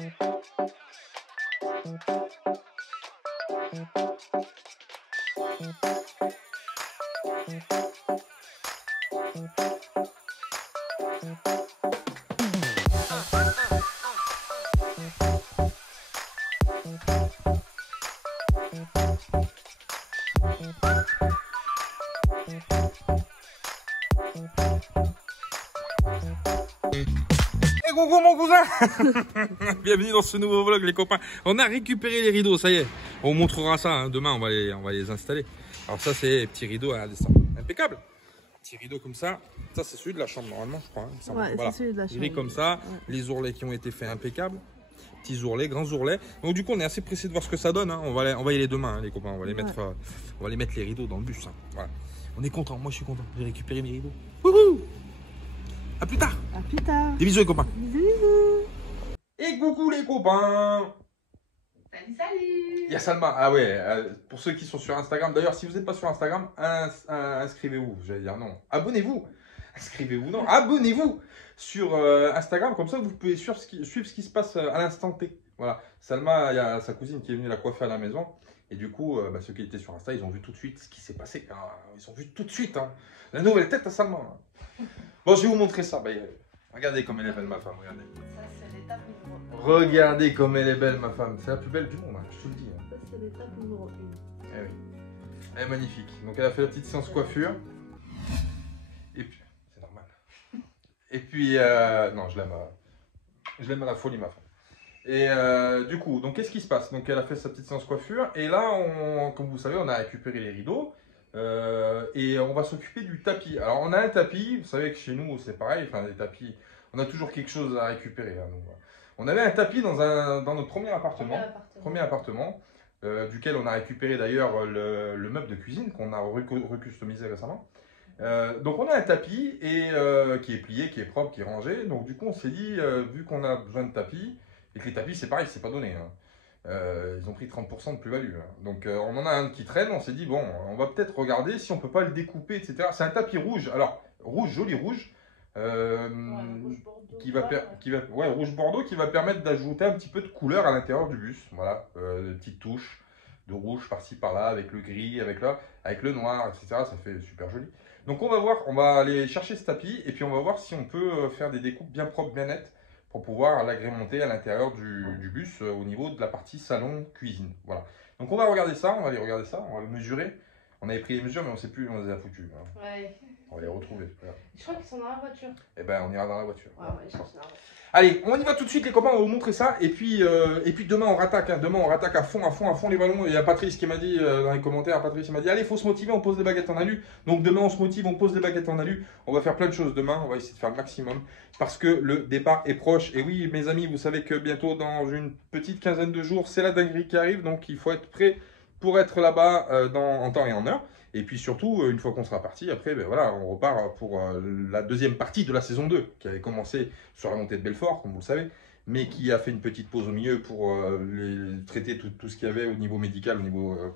Et coucou mon cousin. Bienvenue dans ce nouveau vlog les copains. On a récupéré les rideaux, ça y est. On vous montrera ça, hein. Demain on va les installer. Alors ça c'est petits rideaux à dessin. Impeccable. Petit rideau comme ça. Ça c'est celui de la chambre normalement je crois. Hein. Ouais, voilà. C'est celui de la chambre. Il est comme ça. Ouais. Les ourlets qui ont été faits impeccables. Petits ourlets, grands ourlets. Donc du coup on est assez pressé de voir ce que ça donne. Hein. On va y aller demain hein, les copains. On va les mettre les rideaux dans le bus. Hein. Voilà. On est content. Moi je suis content. J'ai récupéré mes rideaux. Wouhou. A plus tard. À plus tard. Des bisous les copains. Bisous. Et coucou les copains. Salut, salut. Il y a Salma. Ah ouais, pour ceux qui sont sur Instagram. D'ailleurs, si vous n'êtes pas sur Instagram, inscrivez-vous. J'allais dire non. Abonnez-vous. Inscrivez-vous, non. Abonnez-vous sur Instagram. Comme ça, vous pouvez suivre ce qui se passe à l'instant T. Voilà. Salma, il y a sa cousine qui est venue la coiffer à la maison. Et du coup, ceux qui étaient sur Insta, ils ont vu tout de suite ce qui s'est passé. Ils ont vu tout de suite hein, la nouvelle tête à Salma. Bon, je vais vous montrer ça. Regardez comme elle est belle, ma femme. Regardez. Ça, c'est l'étape numéro 1. Regardez comme elle est belle, ma femme. C'est la plus belle du monde, hein, je te le dis. Hein. Ça, c'est l'étape numéro 1. Eh oui. Elle est magnifique. Donc, elle a fait la petite séance coiffure. Et puis, c'est normal. Et puis, non, je l'aime à la folie, ma femme. Et du coup, donc qu'est-ce qui se passe? Donc, elle a fait sa petite séance coiffure. Et là, comme vous savez, on a récupéré les rideaux. Et on va s'occuper du tapis. Alors on a un tapis, vous savez que chez nous c'est pareil, enfin des tapis, on a toujours quelque chose à récupérer. Hein, donc, on avait un tapis dans notre premier appartement duquel on a récupéré d'ailleurs le meuble de cuisine qu'on a recustomisé récemment. Donc on a un tapis qui est plié, qui est propre, qui est rangé. Donc du coup on s'est dit, vu qu'on a besoin de tapis, et que les tapis c'est pareil, c'est pas donné. Hein. Ils ont pris 30% de plus-value. Donc on en a un qui traîne, on s'est dit bon, on va peut-être regarder si on peut pas le découper, etc. C'est un tapis rouge, alors rouge, joli rouge, rouge bordeaux qui va permettre d'ajouter un petit peu de couleur à l'intérieur du bus. Voilà, des petites touches de rouge par-ci par-là, avec le gris, avec le noir, etc. Ça fait super joli. Donc on va voir, on va aller chercher ce tapis et puis on va voir si on peut faire des découpes bien propres, bien nettes, pour pouvoir l'agrémenter à l'intérieur du bus au niveau de la partie salon-cuisine. Voilà. Donc on va regarder ça, on va aller regarder ça, on va le mesurer. On avait pris les mesures, mais on ne sait plus où on les a foutus. Hein. Ouais. On va les retrouver. Voilà. Je crois qu'ils sont dans la voiture. Eh ben, on ira dans la voiture. Ouais, je cherche dans la voiture. Allez, on y va tout de suite les copains, on va vous montrer ça. Et puis demain on rattaque. Hein. Demain on rattaque à fond les ballons. Il y a Patrice qui m'a dit dans les commentaires, Patrice il m'a dit allez, il faut se motiver, on pose des baguettes en alu. Donc demain on se motive, on pose des baguettes en alu. On va faire plein de choses demain, on va essayer de faire le maximum. Parce que le départ est proche. Et oui mes amis, vous savez que bientôt dans une petite quinzaine de jours, c'est la dinguerie qui arrive. Donc il faut être prêt pour être là-bas en temps et en heure. Et puis surtout, une fois qu'on sera parti, après, ben voilà, on repart pour la deuxième partie de la saison 2, qui avait commencé sur la montée de Belfort, comme vous le savez, mais qui a fait une petite pause au milieu pour traiter tout ce qu'il y avait au niveau médical,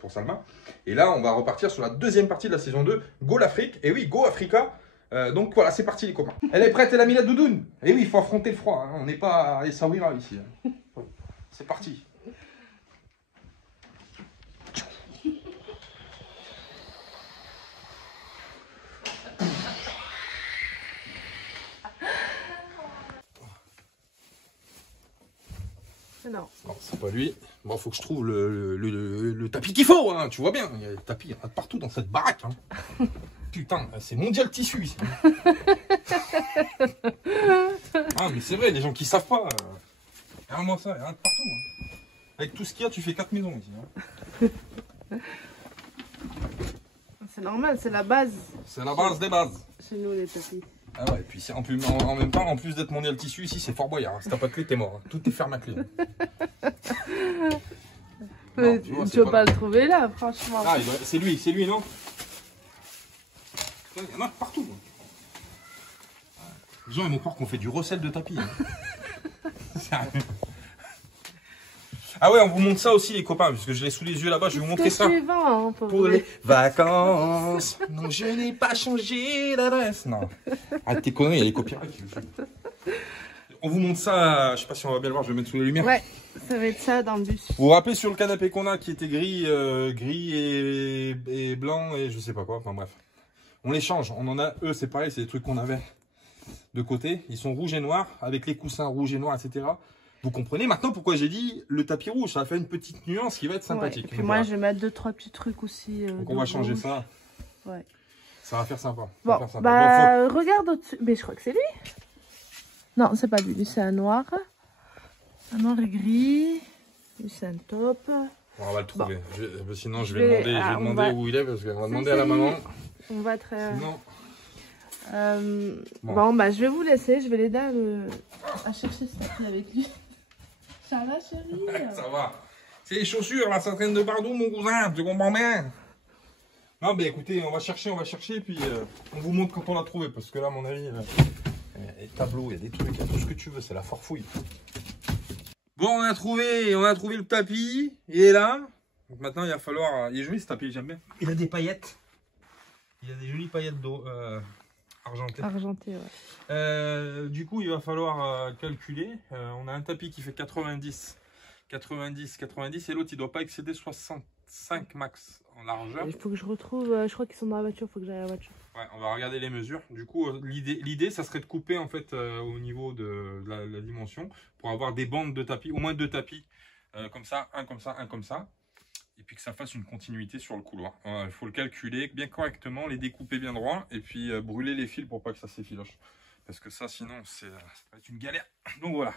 pour Salma. Et là, on va repartir sur la deuxième partie de la saison 2, Go l'Afrique. Et oui, Go Africa. Donc voilà, c'est parti les copains. Elle est prête, elle a mis la doudoune. Et oui, il faut affronter le froid, hein. On n'est pas à Essaouira ici. Hein. C'est parti. Non. Non, c'est pas lui. Bon, faut que je trouve le tapis qu'il faut, hein. Tu vois bien. Il y a des tapis, il y en a partout dans cette baraque. Hein. Putain, c'est mondial tissu ici. Ah, mais c'est vrai, les gens qui savent pas. Regarde-moi ça, il y en a de partout. Hein. Avec tout ce qu'il y a, tu fais 4 maisons ici. Hein. C'est normal, c'est la base. C'est la base des bases. Chez nous, les tapis. Ah ouais, et puis en même temps, en plus d'être mondial tissu ici, c'est Fort Boyard. Hein. Si t'as pas de clé, t'es mort. Hein. Tout est fermé à clé. Non, tu vas pas le trouver là, franchement. Ah, c'est lui, non? Il y en a partout. Les gens ils vont croire qu'on fait du recel de tapis. Hein. Ah ouais, on vous montre ça aussi les copains, puisque je l'ai sous les yeux là-bas, je vais vous montrer ça. Hein, pour les vacances. Non, je n'ai pas changé d'adresse. Non. Ah, t'es connu, il y a les copyrights. on vous montre ça, je sais pas si on va bien le voir, je vais mettre sous la lumière. Ouais, ça va être ça dans le bus. Vous vous rappelez sur le canapé qu'on a qui était gris, gris et blanc et je sais pas quoi, enfin bref. On les change, on en a, eux c'est pareil, c'est des trucs qu'on avait de côté. Ils sont rouges et noirs, avec les coussins rouges et noirs, etc. Vous comprenez maintenant pourquoi j'ai dit le tapis rouge, ça fait une petite nuance qui va être sympathique. Ouais, et puis donc, moi voilà. je vais mettre 2-3 petits trucs aussi. Donc on va changer rouge. ça. Ouais. Ça va faire sympa. Ça Bon, va faire sympa. bah Bon, regarde au-dessus. Mais je crois que c'est lui. Non, c'est pas lui. Lui c'est un noir. Un noir et gris. Lui c'est un top. on va le trouver. Sinon je Je vais vais- demander, ah, je vais on demander va- où il est parce qu'on va demander C'est à la lui. maman. On va être... Sinon, Bon, bah je vais vous laisser. Je vais l'aider à chercher ce tapis avec lui. Ça va chérie? ça va. C'est les chaussures là, ça traîne de partout mon cousin, tu comprends bien? Non mais écoutez, on va chercher, puis on vous montre quand on l'a trouvé, parce que là à mon avis, il y a des tableaux, il y a des trucs, il y a tout ce que tu veux, c'est la farfouille. Bon, on a trouvé le tapis, il est là. Donc maintenant il va falloir, il est joli ce tapis, j'aime bien. Il a des paillettes, il a des jolies paillettes d'eau argentées. Argenté, ouais. Du coup il va falloir calculer, on a un tapis qui fait 90 et l'autre il doit pas excéder 65 max en largeur. Il faut que je retrouve... je crois qu'ils sont dans la voiture. Il faut que j'aille à la voiture. Ouais, on va regarder les mesures. Du coup, l'idée, ça serait de couper en fait au niveau de la dimension pour avoir des bandes de tapis, au moins 2 tapis, comme ça, un comme ça, un comme ça, et puis que ça fasse une continuité sur le couloir. Il faut le calculer bien correctement, les découper bien droit, et puis brûler les fils pour pas que ça s'effiloche. Parce que ça, sinon, ça va être une galère. Donc voilà,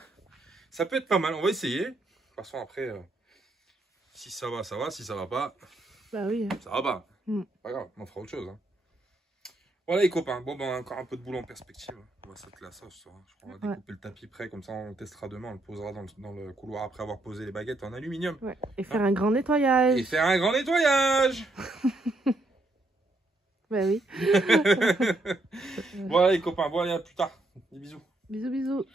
ça peut être pas mal. On va essayer. De toute façon, après, si ça va, ça va. Si ça va pas, Bah oui. ça va pas. Mm. Pas grave, on fera autre chose. Hein. Voilà les copains, bon ben encore un peu de boulot en perspective. On va s'atteler à ça ce soir. Je crois qu'on va découper le tapis prêt, comme ça on testera demain, on le posera dans le couloir après avoir posé les baguettes en aluminium. Ouais. Et faire un grand nettoyage. Et faire un grand nettoyage. Bah oui. Voilà les copains, bon allez à plus tard. Des bisous. Bisous, bisous.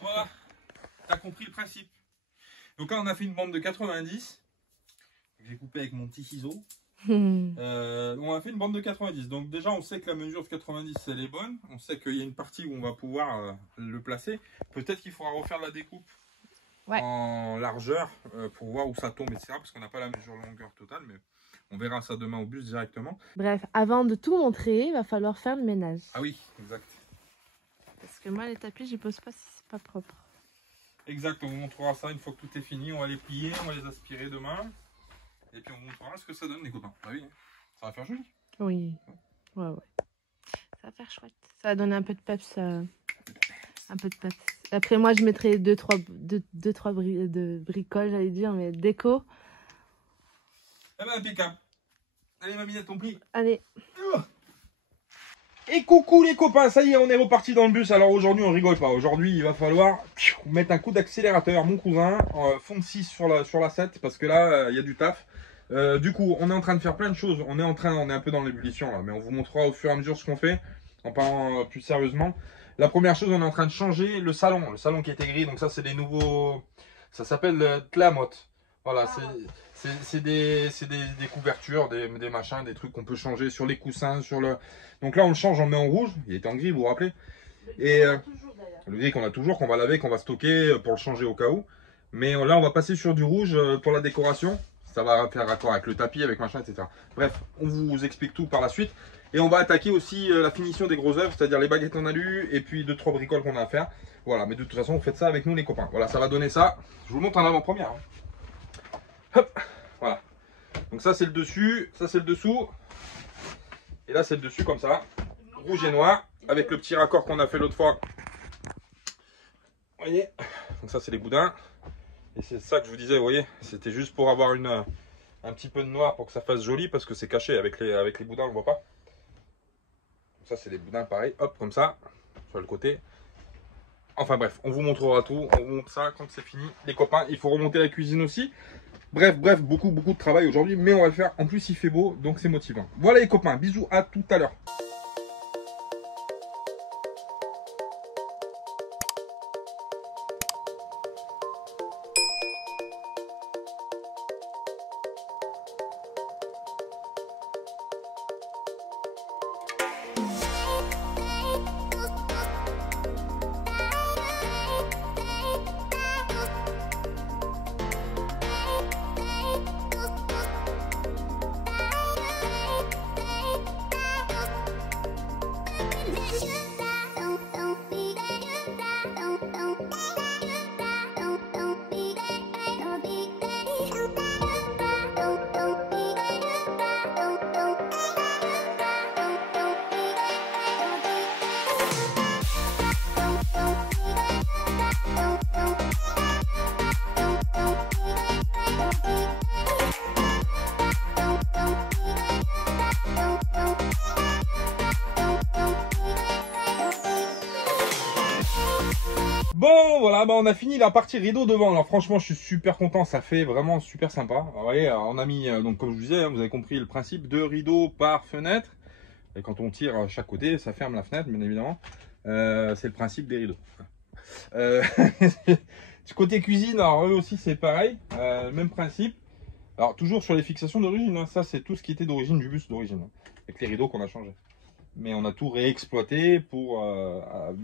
Voilà, t'as compris le principe. Donc là on a fait une bande de 90. J'ai coupé avec mon petit ciseau. On a fait une bande de 90, donc déjà on sait que la mesure de 90 elle est bonne, on sait qu'il y a une partie où on va pouvoir le placer, peut-être qu'il faudra refaire la découpe en largeur pour voir où ça tombe, etc. parce qu'on n'a pas la mesure longueur totale, mais on verra ça demain au bus directement. Bref, avant de tout montrer, il va falloir faire le ménage. Ah oui, exact. Parce que moi les tapis, j'y pose pas si c'est pas propre. Exact, on vous montrera ça une fois que tout est fini, on va les plier, on va les aspirer demain. Et puis on vous montrera ce que ça donne les copains. Ah oui, ça va faire joli. Oui. Ouais. Ça va faire chouette. Ça va donner un peu de peps. Un peu de peps. Après moi je mettrai 2-3 de bricoles, j'allais dire, mais déco. Eh ben impeccable. Allez maminette, on plie. Allez. Et coucou les copains, ça y est, on est reparti dans le bus. Alors aujourd'hui, on rigole pas. Aujourd'hui, il va falloir mettre un coup d'accélérateur, mon cousin, fond de 6 sur la 7, parce que là, il y a du taf. Du coup, on est en train de faire plein de choses. On est un peu dans l'ébullition là, mais on vous montrera au fur et à mesure ce qu'on fait, en parlant plus sérieusement. La première chose, on est en train de changer le salon qui était gris. Donc ça, c'est des nouveaux, ça s'appelle Tlamotte. Voilà, c'est des couvertures, des machins, des trucs qu'on peut changer sur les coussins, sur le. Donc là, on le change, on le met en rouge. Il était en gris, vous vous rappelez? Et le gris qu'on a toujours, qu'on va laver, qu'on va stocker pour le changer au cas où. Mais là, on va passer sur du rouge pour la décoration. Ça va faire raccord avec le tapis, avec machin, etc. Bref, on vous explique tout par la suite. Et on va attaquer aussi la finition des gros œuvres, c'est-à-dire les baguettes en alu et puis 2-3 bricoles qu'on a à faire. Voilà, mais de toute façon, vous faites ça avec nous les copains. Voilà, ça va donner ça. Je vous le montre en avant-première. Hein. Hop, voilà. Donc ça, c'est le dessus, ça, c'est le dessous. Et là, c'est le dessus comme ça. Rouge et noir, avec le petit raccord qu'on a fait l'autre fois. Vous voyez? Donc ça, c'est les boudins. Et c'est ça que je vous disais, vous voyez, c'était juste pour avoir un petit peu de noir pour que ça fasse joli, parce que c'est caché avec les boudins, on ne voit pas. Donc ça, c'est des boudins pareil, hop, comme ça, sur le côté. Enfin bref, on vous montrera tout, on vous montre ça quand c'est fini. Les copains, il faut remonter la cuisine aussi. Bref, beaucoup de travail aujourd'hui, mais on va le faire. En plus, il fait beau, donc c'est motivant. Voilà les copains, bisous, à tout à l'heure. Bon, voilà, bah, on a fini la partie rideau devant. Alors franchement, je suis super content, ça fait vraiment super sympa. Alors, vous voyez, on a mis, donc comme je vous disais, hein, vous avez compris le principe, 2 rideaux par fenêtre. Et quand on tire à chaque côté, ça ferme la fenêtre, bien évidemment. C'est le principe des rideaux. Euh, du côté cuisine, alors eux aussi c'est pareil, même principe. Alors toujours sur les fixations d'origine, hein, ça c'est tout ce qui était d'origine du bus d'origine, hein, avec les rideaux qu'on a changé. Mais on a tout réexploité pour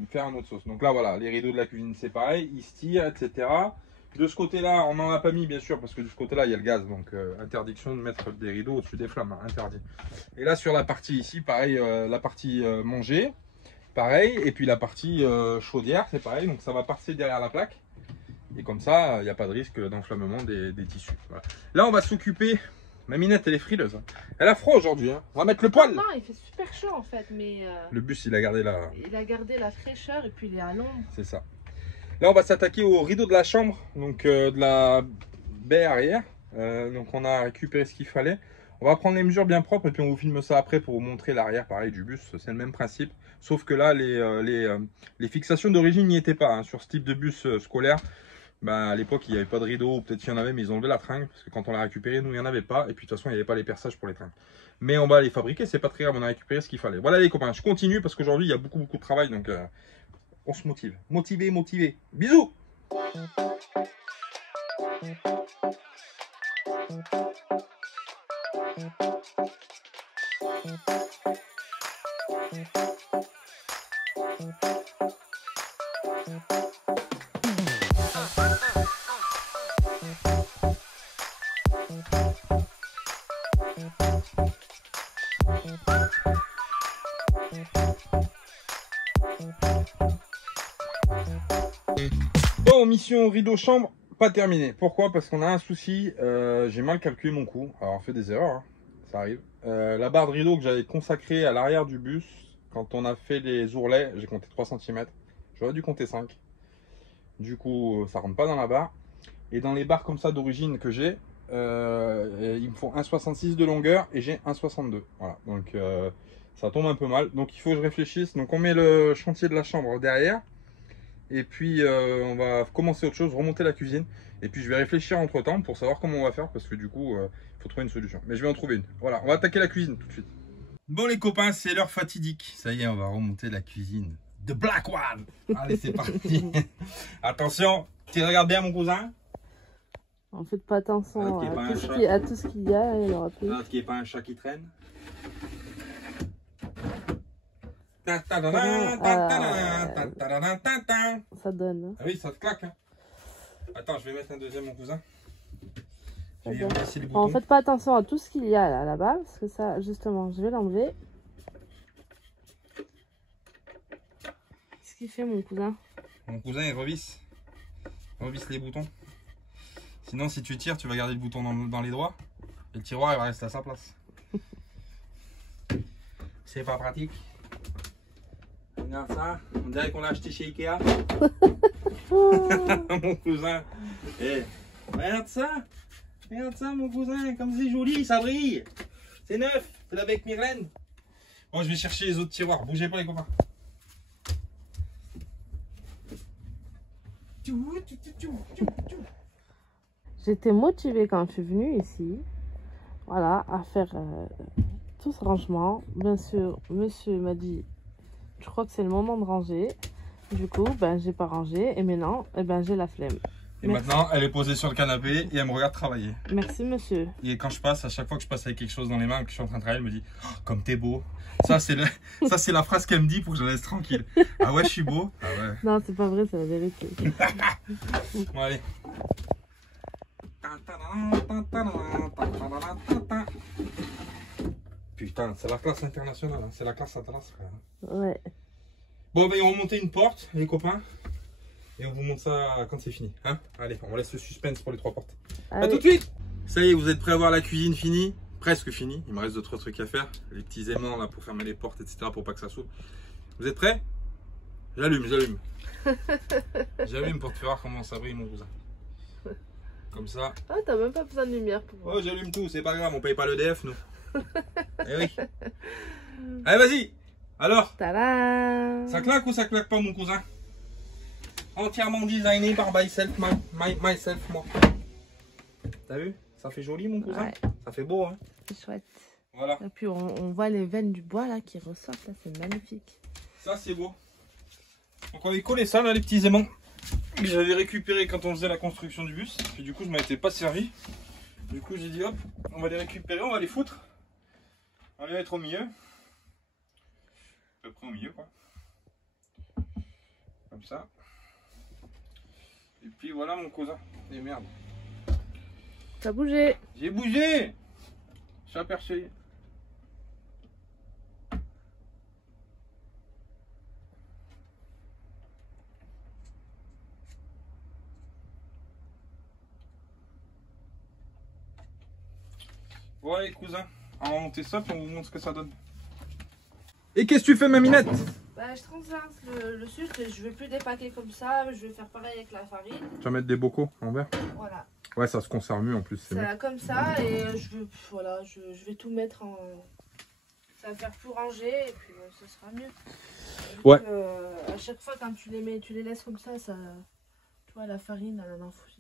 faire un autre sauce. Donc là voilà, les rideaux de la cuisine c'est pareil, ils se tirent, etc. De ce côté-là, on n'en a pas mis bien sûr, parce que de ce côté-là il y a le gaz, donc interdiction de mettre des rideaux au-dessus des flammes, hein, interdit. Et là sur la partie ici, pareil, la partie manger, pareil, et puis la partie chaudière, c'est pareil, donc ça va passer derrière la plaque. Et comme ça, il n'y a pas de risque d'enflammement des tissus. Voilà. Là, on va s'occuper. Ma Minette, elle est frileuse. Hein. Elle a froid aujourd'hui. Hein. On va mettre le poêle. Non, il fait super chaud en fait, mais Le bus, il a gardé la. il a gardé la fraîcheur et puis il est à l'ombre. C'est ça. Là, on va s'attaquer au rideau de la chambre, donc de la baie arrière. Donc, on a récupéré ce qu'il fallait. On va prendre les mesures bien propres et puis on vous filme ça après pour vous montrer l'arrière, pareil, du bus. C'est le même principe. Sauf que là, les fixations d'origine n'y étaient pas. Hein. Sur ce type de bus scolaire, bah, à l'époque, il n'y avait pas de rideau, ou peut-être qu'il y en avait, mais ils ont enlevé la tringle, parce que quand on l'a récupéré, nous, il n'y en avait pas, et puis de toute façon, il n'y avait pas les perçages pour les tringles. Mais on va les fabriquer, c'est pas très grave, on a récupéré ce qu'il fallait. Voilà les copains, je continue, parce qu'aujourd'hui, il y a beaucoup de travail, donc on se motive. Motivé. Bisous! Bon, mission rideau chambre, pas terminée. Pourquoi? Parce qu'on a un souci, j'ai mal calculé mon coût. Alors on fait des erreurs, hein. Ça arrive. La barre de rideau que j'avais consacrée à l'arrière du bus, quand on a fait les ourlets, j'ai compté 3 cm. J'aurais dû compter 5. Du coup, ça rentre pas dans la barre. Et dans les barres comme ça d'origine que j'ai, il me faut 1,66 de longueur et j'ai 1,62. Voilà, donc ça tombe un peu mal. Donc il faut que je réfléchisse. Donc on met le chantier de la chambre derrière. Et puis on va commencer autre chose, remonter la cuisine. Et puis je vais réfléchir entre temps pour savoir comment on va faire. Parce que du coup, il faut trouver une solution. Mais je vais en trouver une. Voilà, on va attaquer la cuisine tout de suite. Bon les copains, c'est l'heure fatidique. Ça y est, on va remonter la cuisine. The Black One. Allez, c'est parti. Attention, tu regardes bien mon cousin. En fait, pas attention Ah, à tout ce qu'il y a. Il y aura plus. Ah, qui n'est pas un chat qui traîne. Ça donne. Hein. Ah oui, ça te claque. Hein. Attends, je vais mettre un deuxième, mon cousin. Je vais laisser les boutons. En fait, pas attention à tout ce qu'il y a là-bas, parce que ça, justement, je vais l'enlever. Qu'est-ce qu'il fait, mon cousin? Mon cousin, il revisse les boutons. Sinon, si tu tires, tu vas garder le bouton dans les doigts. Et le tiroir, il va rester à sa place. C'est pas pratique. Regarde ça, on dirait qu'on l'a acheté chez Ikea. Mon cousin. Eh, regarde ça, mon cousin, comme c'est joli, ça brille. C'est neuf, c'est avec Myrlène. Bon, je vais chercher les autres tiroirs, bougez pas les copains. J'étais motivée quand je suis venue ici, voilà, à faire tout ce rangement. Bien sûr, monsieur m'a dit, je crois que c'est le moment de ranger. Du coup, ben, j'ai pas rangé et maintenant, eh ben, j'ai la flemme. Et Merci. maintenant, elle est posée sur le canapé et elle me regarde travailler. Merci, monsieur. Et quand je passe, à chaque fois que je passe avec quelque chose dans les mains, que je suis en train de travailler, elle me dit oh, comme t'es beau. Ça, c'est la phrase qu'elle me dit pour que je la laisse tranquille. Ah ouais, je suis beau. Ah ouais. Non, c'est pas vrai, c'est la vérité. Bon, allez. Putain, c'est la classe internationale, hein. C'est la classe Atlas, frère. Ouais. Bon, ben, on va monter une porte, les copains. Et on vous montre ça quand c'est fini. Hein, allez, on laisse le suspense pour les 3 portes. Allez. A tout de suite. Ça y est, vous êtes prêts à voir la cuisine finie? Presque finie. Il me reste d'autres trucs à faire. Les petits aimants là pour fermer les portes, etc. pour pas que ça s'ouvre. Vous êtes prêts? J'allume. J'allume pour te faire voir comment ça brille, mon cousin. Comme ça. Ah, t'as même pas besoin de lumière pour voir. Oh, j'allume tout, c'est pas grave, on paye pas l'EDF, nous. Eh oui. Allez, vas-y. Alors, Tadam! ça claque ou ça claque pas, mon cousin? entièrement designé par myself, myself, moi. T'as vu? Ça fait joli, mon cousin? Ouais. Ça fait beau, hein? C'est chouette. Voilà. Et puis on voit les veines du bois là qui ressortent, là, c'est magnifique. Ça, c'est beau. Donc, on avait collé ça, là, les petits aimants que j'avais récupérés quand on faisait la construction du bus. Puis, du coup, je m'en étais pas servi. Du coup, j'ai dit, hop, on va les récupérer, on va les foutre. On va les mettre au milieu. À peu près au milieu, quoi. Comme ça. Et puis, voilà, mon cousin. Et merde. Ça a bougé. J'ai bougé. Je suis aperçu. Voilà les cousins, on va monter ça puis on vous montre ce que ça donne. Et qu'est-ce que tu fais, ma minette? Bah, je transverse le sucre et je vais plus dépaquer comme ça. Je vais faire pareil avec la farine. Tu vas mettre des bocaux en verre? Voilà. Ouais, ça se conserve mieux en plus. C'est là comme ça et voilà, je vais tout mettre en. Ça va faire tout ranger et puis ça sera mieux. Ouais. À chaque fois quand tu les laisses comme ça, tu vois la farine, il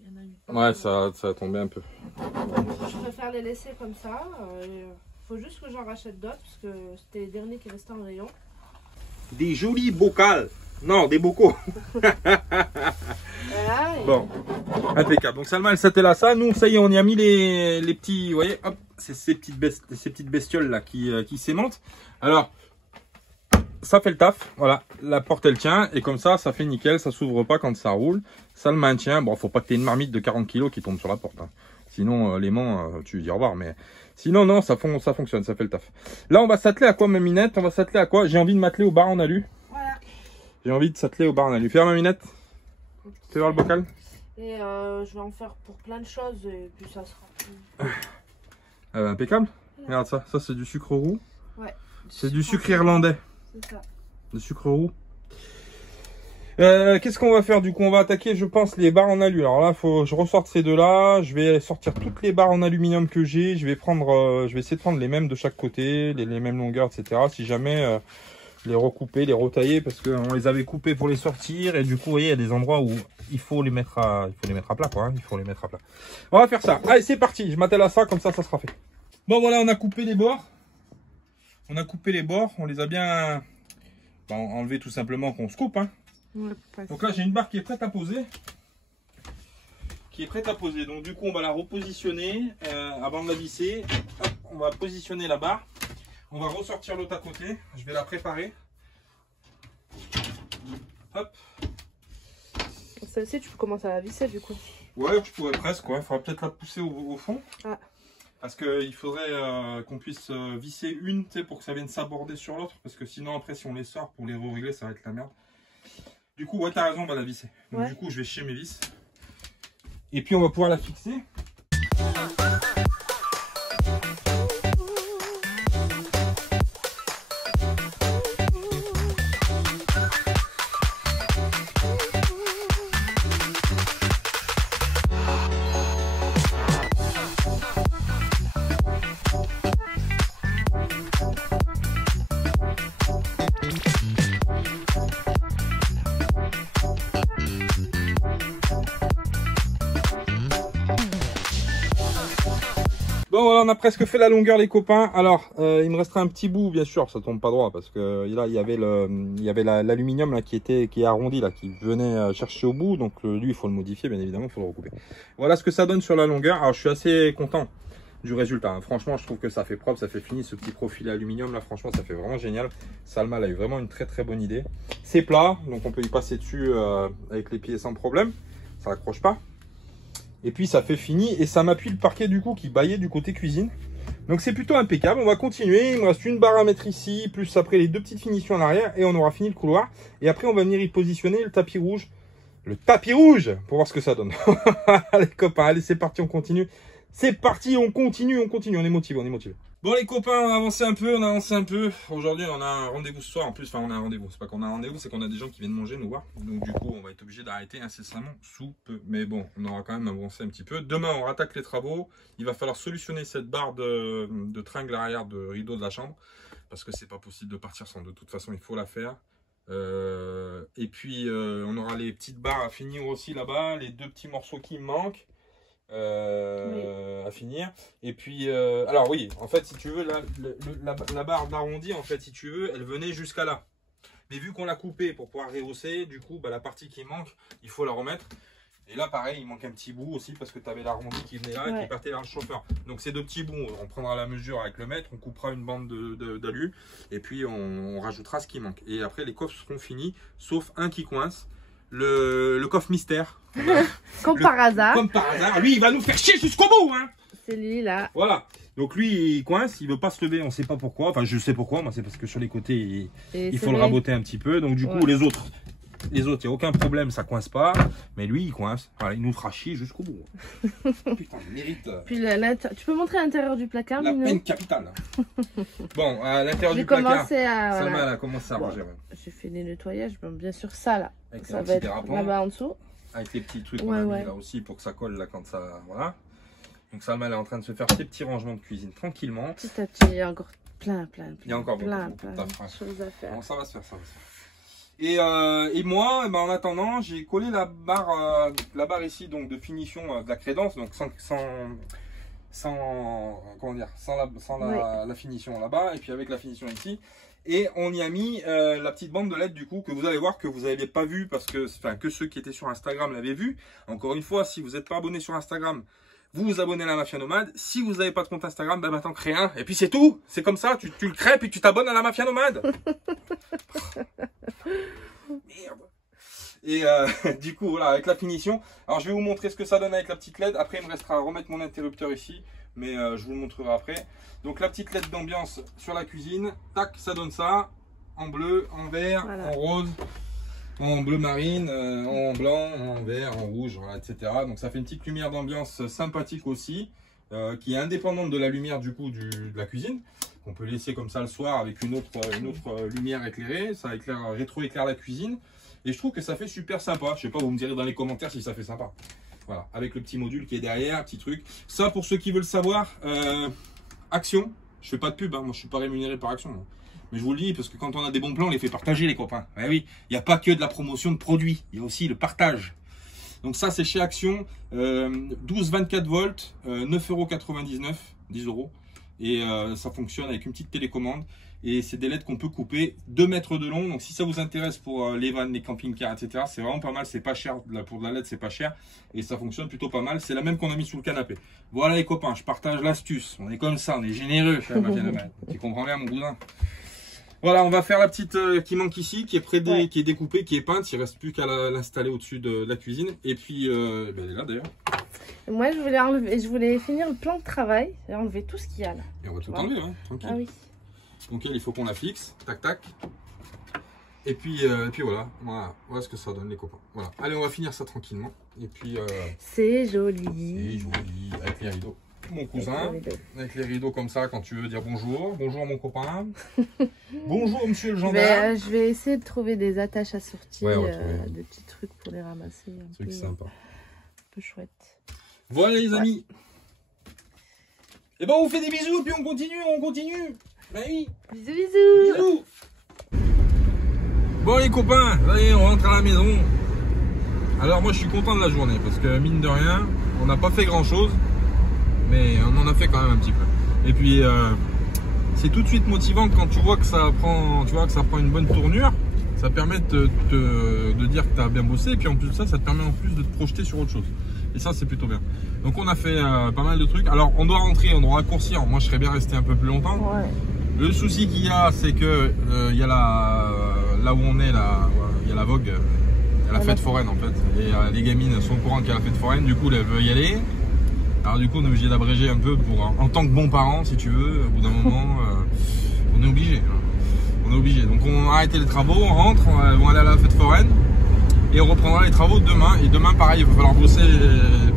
y en a eu. Ouais, ça a tombé un peu. Je préfère les laisser comme ça. Faut juste que j'en rachète d'autres parce que c'était les derniers qui restaient en rayon. Des jolis bocals. Non, des bocaux. Voilà. Et... Bon, impeccable. Donc Salma, elle s'était là ça. Nous, ça y est, on y a mis les petits, vous voyez, hop, c'est ces petites bestioles là qui s'aimantent. Alors, ça fait le taf. Voilà, la porte elle tient et comme ça fait nickel. Ça s'ouvre pas quand ça roule. Ça le maintient. Bon, faut pas que tu aies une marmite de 40 kg qui tombe sur la porte. Hein. Sinon, l'aimant, tu dis au revoir. Mais sinon, non, ça fonctionne, ça fait le taf. Là, on va s'atteler à quoi, ma minette? On va s'atteler à quoi? J'ai envie de m'atteler au bar en alu. Voilà. J'ai envie de s'atteler au bar en alu. Fais ma minette. Fais voir le bocal. Et je vais en faire pour plein de choses et puis ça sera plus... Impeccable. Regarde ça. Ça, c'est du sucre roux. Ouais. C'est du sucre irlandais. C'est ça. De sucre roux. Qu'est-ce qu'on va faire du coup? On va attaquer, je pense, les barres en alu. Alors là, faut que je ressorte ces deux-là. Je vais sortir toutes les barres en aluminium que j'ai. Je vais essayer de prendre les mêmes de chaque côté, les mêmes longueurs, etc. Si jamais les recouper, les retailler, parce qu'on les avait coupés pour les sortir. Et du coup, vous voyez, il y a des endroits où il faut les mettre à plat, quoi. Hein. Il faut les mettre à plat. On va faire ça. Allez, c'est parti. Je m'attelle à ça, comme ça sera fait. Bon, voilà, on a coupé les bords. On les a bien enlevés tout simplement qu'on se coupe. Hein. Ouais, donc là, j'ai une barre qui est prête à poser. Donc du coup, on va la repositionner avant de la visser. Hop, on va positionner la barre. On va ressortir l'autre à côté. Je vais la préparer. Hop. Celle-ci, tu peux commencer à la visser du coup. Ouais, je pourrais presque. Il faudra peut-être la pousser au fond. Ah. Parce qu'il faudrait qu'on puisse visser une, pour que ça vienne s'aborder sur l'autre. Parce que sinon, après, si on les sort pour les régler, ça va être la merde. Du coup, ouais, t'as raison, on va la visser. Donc, du coup, je vais chier mes vis. Et puis, on va pouvoir la fixer. Bon voilà, on a presque fait la longueur les copains. Alors il me resterait un petit bout, bien sûr, ça tombe pas droit parce que là il y avait l'aluminium là qui est arrondi là, qui venait chercher au bout. Donc lui il faut le modifier, bien évidemment, il faut le recouper. Voilà ce que ça donne sur la longueur. Alors je suis assez content du résultat. Hein. Franchement, je trouve que ça fait propre, ça fait fini ce petit profil aluminium là. Franchement, ça fait vraiment génial. Salma elle a eu vraiment une très très bonne idée. C'est plat, donc on peut y passer dessus avec les pieds sans problème. Ça accroche pas. Et puis ça fait fini et ça m'appuie le parquet du coup qui baillait du côté cuisine. Donc c'est plutôt impeccable. On va continuer. Il me reste une barre à mettre ici, plus après les deux petites finitions en arrière et on aura fini le couloir. Et après on va venir y positionner le tapis rouge. Le tapis rouge pour voir ce que ça donne. Allez copains, allez c'est parti, on continue. C'est parti, on continue. On est motivé, Bon les copains, on a avancé un peu, Aujourd'hui on a un rendez-vous ce soir, en plus, enfin on a un rendez-vous, c'est pas qu'on a un rendez-vous, c'est qu'on a des gens qui viennent manger, nous voir. Donc du coup on va être obligé d'arrêter incessamment sous peu. Mais bon, on aura quand même avancé un petit peu. Demain on rattaque les travaux, il va falloir solutionner cette barre de tringle arrière de rideau de la chambre. Parce que c'est pas possible de partir sans, de toute façon il faut la faire. Et puis on aura les petites barres à finir aussi là-bas, les 2 petits morceaux qui me manquent à finir. Et puis alors oui, en fait si tu veux la barre d'arrondi, en fait si tu veux, elle venait jusqu'à là. Mais vu qu'on l'a coupée pour pouvoir rehausser, du coup bah, la partie qui manque, il faut la remettre. Et là pareil, il manque un petit bout aussi parce que tu avais l'arrondi qui venait là et qui partait vers le chauffeur. Donc ces 2 petits bouts, on prendra la mesure avec le mètre, on coupera une bande d'alu et puis on rajoutera ce qui manque. Et après les coffres seront finis, sauf un qui coince, le coffre mystère. Comme par hasard. Comme par hasard, lui il va nous faire chier jusqu'au bout hein. C'est lui là. Voilà. Donc lui il coince, il veut pas se lever, on sait pas pourquoi. Enfin je sais pourquoi, moi c'est parce que sur les côtés il faut le raboter un petit peu. Donc du coup les autres, il n'y a aucun problème, ça coince pas. Mais lui, il coince. Voilà, il nous fera chier jusqu'au bout. Putain, il mérite. Puis tu peux montrer l'intérieur du placard, la Minou? peine capitale. Bon, à l'intérieur du placard, Salma elle a commencé à ranger. Ouais. J'ai fait les nettoyages. Bon, bien sûr, ça là. Avec ça va être là-bas en dessous. Avec les petits trucs qu'on a mis là aussi pour que ça colle là quand ça. Voilà. Donc Salma elle est en train de se faire ses petits rangements de cuisine tranquillement. Petit à petit, il y a encore plein. Il y a encore plein de choses à faire. Bon, ça va se faire, ça va se faire. Et moi, eh ben, en attendant, j'ai collé la barre ici donc de finition de la crédence, donc sans la finition là-bas, et puis avec la finition ici. Et on y a mis la petite bande de LED du coup que vous allez voir que vous n'avez pas vu parce que, enfin, que ceux qui étaient sur Instagram l'avaient vu. Encore une fois, si vous n'êtes pas abonné sur Instagram, vous vous abonnez à la Mafia Nomade. Si vous n'avez pas de compte Instagram, ben maintenant crée un. Et puis c'est tout. C'est comme ça. Tu le crées puis tu t'abonnes à la Mafia Nomade. Merde. Et du coup, voilà, avec la finition. Alors, je vais vous montrer ce que ça donne avec la petite LED. Après, il me restera à remettre mon interrupteur ici. Mais je vous le montrerai après. Donc, la petite LED d'ambiance sur la cuisine. Tac, ça donne ça. En bleu, en vert, en rose, en bleu marine, en blanc, en vert, en rouge, voilà, etc. Donc, ça fait une petite lumière d'ambiance sympathique aussi. Qui est indépendante de la lumière du coup de la cuisine. On peut laisser comme ça le soir avec une autre lumière éclairée. Ça rétro-éclaire la cuisine. Et je trouve que ça fait super sympa. Je sais pas, vous me direz dans les commentaires si ça fait sympa. Voilà, avec le petit module qui est derrière, petit truc. Ça, pour ceux qui veulent savoir, Action. Je fais pas de pub, hein. Moi je suis pas rémunéré par Action. Moi. Mais je vous le dis, parce que quand on a des bons plans, on les fait partager les copains. Ouais, oui, il n'y a pas que de la promotion de produits. Il y a aussi le partage. Donc ça c'est chez Action, 12-24 volts, 9,99 €, 10 €. Et ça fonctionne avec une petite télécommande. Et c'est des LED qu'on peut couper 2 mètres de long. Donc si ça vous intéresse pour les vannes, les camping-cars, etc. C'est vraiment pas mal, c'est pas cher. Pour de la LED c'est pas cher. Et ça fonctionne plutôt pas mal. C'est la même qu'on a mis sous le canapé. Voilà les copains, je partage l'astuce. On est comme ça, on est généreux. Tu comprends bien mon cousin. Voilà, on va faire la petite qui manque ici, qui est qui est découpée, qui est peinte. Il ne reste plus qu'à l'installer au-dessus de la cuisine. Et puis, elle est là d'ailleurs. Moi, je voulais finir le plan de travail et enlever tout ce qu'il y a là. Et on va tout enlever, hein, tranquille. Ah oui. Donc il faut qu'on la fixe, tac tac. Et puis voilà, voilà ce que ça donne les copains. Voilà. Allez, on va finir ça tranquillement. Et puis. C'est joli. C'est joli avec les rideaux. Mon cousin, avec les rideaux comme ça, quand tu veux dire bonjour. Bonjour mon copain. Bonjour monsieur le gendarme. Je vais essayer de trouver des attaches assorties, ouais, des petits trucs pour les ramasser. Un truc sympa. Un peu chouette. Voilà les amis. Et bon, on vous fait des bisous, puis on continue. Bah oui. Bisous, bisous. Bisous. Bon les copains, allez, on rentre à la maison. Alors moi je suis content de la journée, parce que mine de rien, on n'a pas fait grand chose. Mais on en a fait quand même un petit peu. Et puis c'est tout de suite motivant quand tu vois que ça prend, une bonne tournure. Ça permet de dire que tu as bien bossé. Et puis en plus de ça, ça te permet en plus de te projeter sur autre chose. Et ça c'est plutôt bien. Donc on a fait pas mal de trucs. Alors on doit rentrer, on doit raccourcir. Moi je serais bien resté un peu plus longtemps. Ouais. Le souci qu'il y a, c'est que il y a là où on est là, il y a la vogue, il y a la fête foraine en fait. Et les gamines sont au courant qu'il y a la fête foraine, du coup elles veulent y aller. Alors du coup on est obligé d'abréger un peu en tant que bon parent si tu veux, au bout d'un moment on est obligé. On est obligé. Donc on a arrêté les travaux, on rentre, on va aller à la fête foraine et on reprendra les travaux demain. Et demain pareil, il va falloir bosser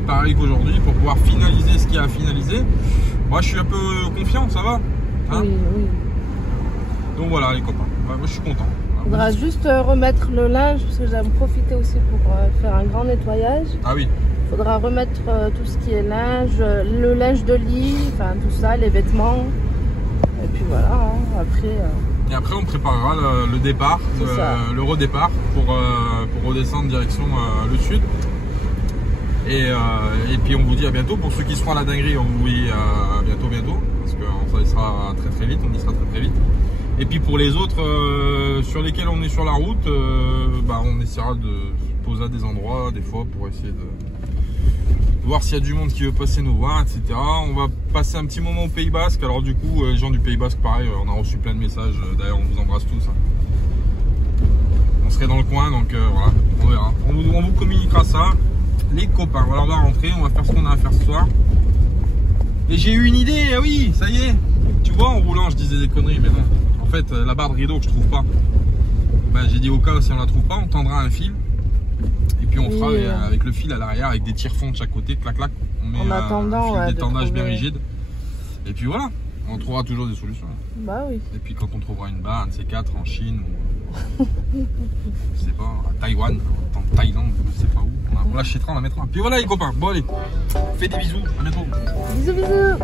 pareil qu'aujourd'hui pour pouvoir finaliser ce qu'il y a à finaliser. Moi je suis un peu confiant, ça va hein? Oui. Donc voilà les copains, moi je suis content. Il faudra juste remettre le linge parce que j'aime profiter aussi pour faire un grand nettoyage. Ah oui. Il faudra remettre tout ce qui est linge, le linge de lit, enfin tout ça, les vêtements. Et puis voilà, hein, après... Et après, on préparera le départ, le redépart pour redescendre direction le sud. Et puis on vous dit à bientôt. Pour ceux qui seront à la dinguerie, on vous dit à bientôt, parce qu'on y sera très vite, on y sera très vite. Et puis pour les autres sur lesquels on est sur la route, on essaiera de se poser à des endroits des fois pour essayer de voir s'il y a du monde qui veut passer nous voir, etc. On va passer un petit moment au Pays Basque. Alors du coup, les gens du Pays Basque, pareil, on a reçu plein de messages. D'ailleurs, on vous embrasse tous. On serait dans le coin, donc voilà, on verra. On vous communiquera ça. Les copains, on va leur rentrer, on va faire ce qu'on a à faire ce soir. Et j'ai eu une idée, ah oui, ça y est. Tu vois, en roulant, je disais des conneries, mais non. En fait, la barre de rideau que je trouve pas, j'ai dit au cas où si on la trouve pas, on tendra un fil. Et puis on fera avec le fil à l'arrière, avec des tire-fonds de chaque côté, clac clac. On met en attendant, un fil d'étendage bien rigide. Et puis voilà, on trouvera toujours des solutions. Bah oui. Et puis quand on trouvera une barre, un de ces quatre en Chine, ou je sais pas, à Taïwan, en Thaïlande, je sais pas où, on l'achètera, on la mettra. Puis voilà les copains, bon allez, fais des bisous, à bientôt. Bisous, bisous.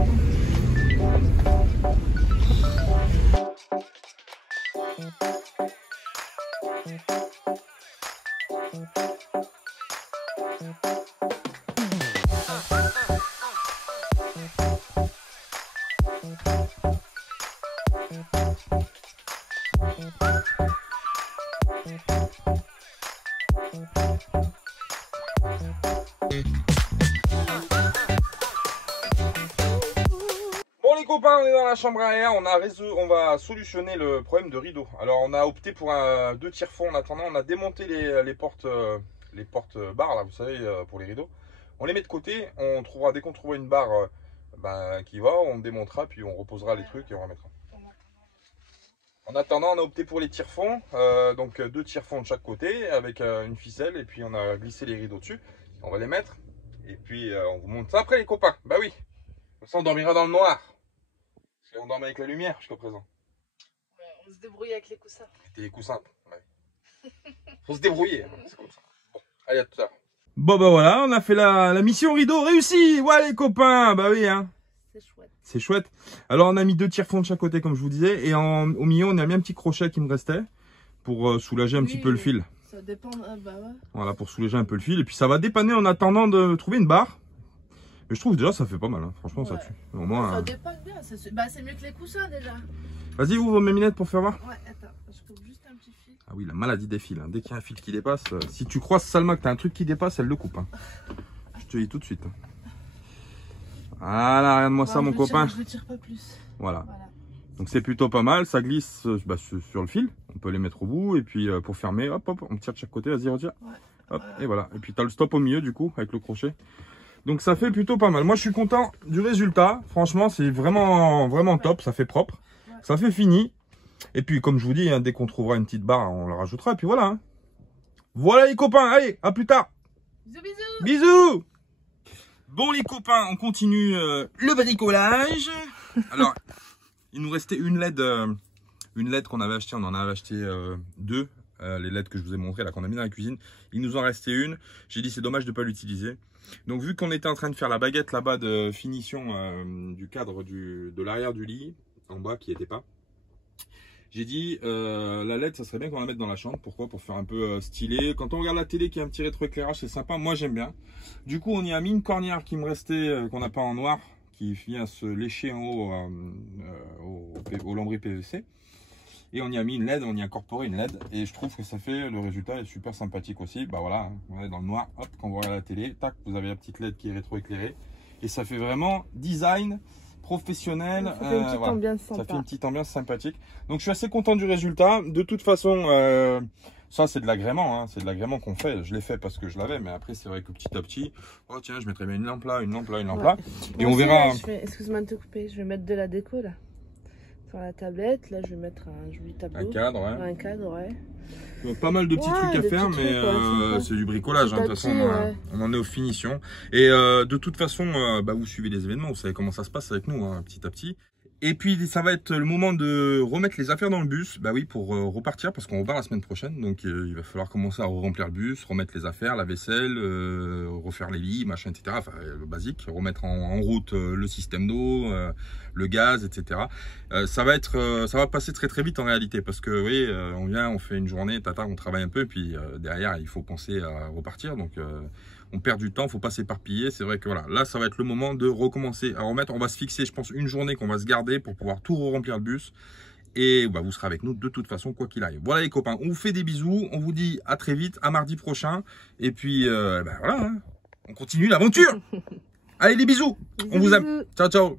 Bon les copains, on est dans la chambre à air, on va solutionner le problème de rideau. Alors on a opté pour deux tire-fonds en attendant, on a démonté les portes barres là, vous savez, pour les rideaux. On les met de côté, on trouvera, dès qu'on trouvera une barre qui va, on démontera, puis on reposera les trucs et on remettra. En attendant, on a opté pour les tire-fonds, donc deux tire-fonds de chaque côté avec une ficelle, et puis on a glissé les rideaux dessus. On va les mettre, et puis on vous montre ça après les copains. Bah oui, comme ça on dormira dans le noir. Parce qu'on dormait avec la lumière jusqu'à présent. Ouais, on se débrouille avec les coussins. C'était les coussins. Ouais. Faut se débrouiller, hein, c'est comme ça. Bon, allez à tout à l'heure. Bon bah voilà, on a fait la mission rideau réussie. Ouais les copains, bah oui hein. C'est chouette. C'est chouette. Alors on a mis deux tire-fonds de chaque côté comme je vous disais. Et au milieu on a mis un petit crochet qui me restait. Pour soulager un petit peu le fil. Ça dépend, bah ouais. Voilà, pour soulager un peu le fil. Et puis ça va dépanner en attendant de trouver une barre. Mais je trouve déjà ça fait pas mal, hein. Franchement ça tue. Au moins, ça dépanne bien, c'est mieux que les coussins déjà. Vas-y, ouvre mes lunettes pour faire voir. Ouais, attends, je coupe juste un petit fil. Ah oui, la maladie des fils, hein. Dès qu'il y a un fil qui dépasse, si tu croises Salma que tu as un truc qui dépasse, elle le coupe. Hein. Je te dis tout de suite. Voilà, regarde-moi ça mon copain. Je ne tire pas plus. Voilà. Donc c'est plutôt pas mal, ça glisse sur le fil. On peut les mettre au bout et puis pour fermer, hop, hop, on tire de chaque côté, vas-y, retire. Ouais. Hop, et voilà. Et puis tu as le stop au milieu du coup, avec le crochet. Donc ça fait plutôt pas mal. Moi je suis content du résultat. Franchement c'est vraiment top. Ça fait propre. Ça fait fini. Et puis comme je vous dis, hein, dès qu'on trouvera une petite barre, on la rajoutera. Et puis voilà. Hein. Voilà les copains. Allez, à plus tard. Bisous bisous. Bisous. Bon les copains, on continue le bricolage. Alors, il nous restait une LED qu'on avait acheté. On en avait acheté deux. Les LED que je vous ai montré là qu'on a mis dans la cuisine. Il nous en restait une. J'ai dit c'est dommage de ne pas l'utiliser. Donc vu qu'on était en train de faire la baguette là-bas de finition du cadre de l'arrière du lit, en bas qui n'était pas, j'ai dit la LED ça serait bien qu'on la mette dans la chambre. Pourquoi? Pour faire un peu stylé. Quand on regarde la télé qui a un petit rétroéclairage c'est sympa, moi j'aime bien. Du coup on y a mis une cornière qui me restait, qu'on n'a pas en noir, qui vient se lécher en haut au lambris PVC. Et on y a mis une LED, on y a incorporé une LED et je trouve que ça fait, le résultat est super sympathique aussi. Bah voilà, on est dans le noir, hop, quand vous regardez la télé, tac, vous avez la petite LED qui est rétroéclairée et ça fait vraiment design professionnel. Ça fait une petite ambiance sympa. Ça fait une petite ambiance sympathique. Donc je suis assez content du résultat. De toute façon, ça c'est de l'agrément, hein. C'est de l'agrément qu'on fait. Je l'ai fait parce que je l'avais, mais après c'est vrai que petit à petit, oh tiens, je mettrais bien une lampe là, une lampe là, une lampe là. Et on verra. Excuse-moi de te couper, je vais mettre de la déco là. Sur la tablette, là je vais mettre un joli tableau. Un cadre, ouais. Un cadre, ouais. Pas mal de petits trucs à faire, mais c'est du bricolage. Hein. De toute façon, on en est aux finitions. Et de toute façon, vous suivez les événements, vous savez comment ça se passe avec nous, hein, petit à petit. Et puis ça va être le moment de remettre les affaires dans le bus, bah oui, pour repartir parce qu'on repart la semaine prochaine. Donc il va falloir commencer à remplir le bus, remettre les affaires, la vaisselle, refaire les lits, machin, etc. Enfin le basique, remettre en route le système d'eau, le gaz, etc. Ça va passer très très vite en réalité parce que oui, on vient, on fait une journée, tata, on travaille un peu, et puis derrière il faut penser à repartir. Donc on perd du temps, il ne faut pas s'éparpiller. C'est vrai que voilà, là, ça va être le moment de recommencer à remettre. On va se fixer, je pense, une journée qu'on va se garder pour pouvoir tout remplir le bus. Et bah, vous serez avec nous de toute façon, quoi qu'il arrive. Voilà les copains, on vous fait des bisous. On vous dit à très vite, à mardi prochain. Et puis, bah, voilà, hein. On continue l'aventure. Allez, les bisous. On vous aime. Ciao, ciao.